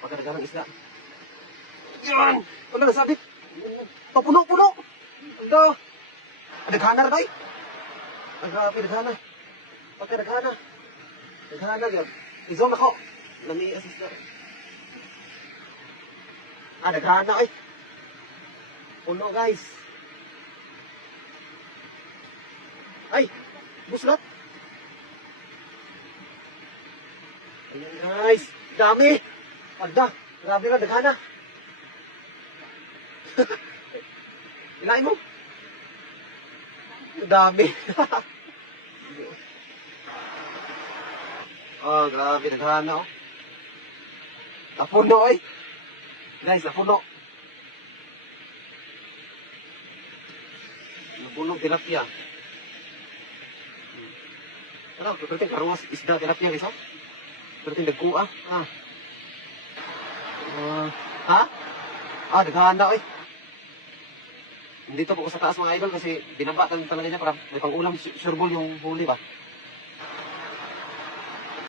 Pagkadagan ng isda. Yan! Wala nasabi. Papuno-puno! Ando! Daghana rin ay! Grabe, daghana. Pagkadaghana. Daghana yun. Izong ako. Nami-assist na. Daghana ay. Puno guys. Ay! Buslat! Ayan guys. Dami! Agda! Grabe na, daghana. Ilain mo. Dami. Grabe, daghana oh. Napuno eh. Guys, napuno. Napuno tilapia. Ano, berarti karuas isda tilapia guys oh. Berarti nagkuha. Daghana eh. Dito po ko sa taas mga idol kasi binabatan talaga niya para may pang-ulam sureball yung huli ba.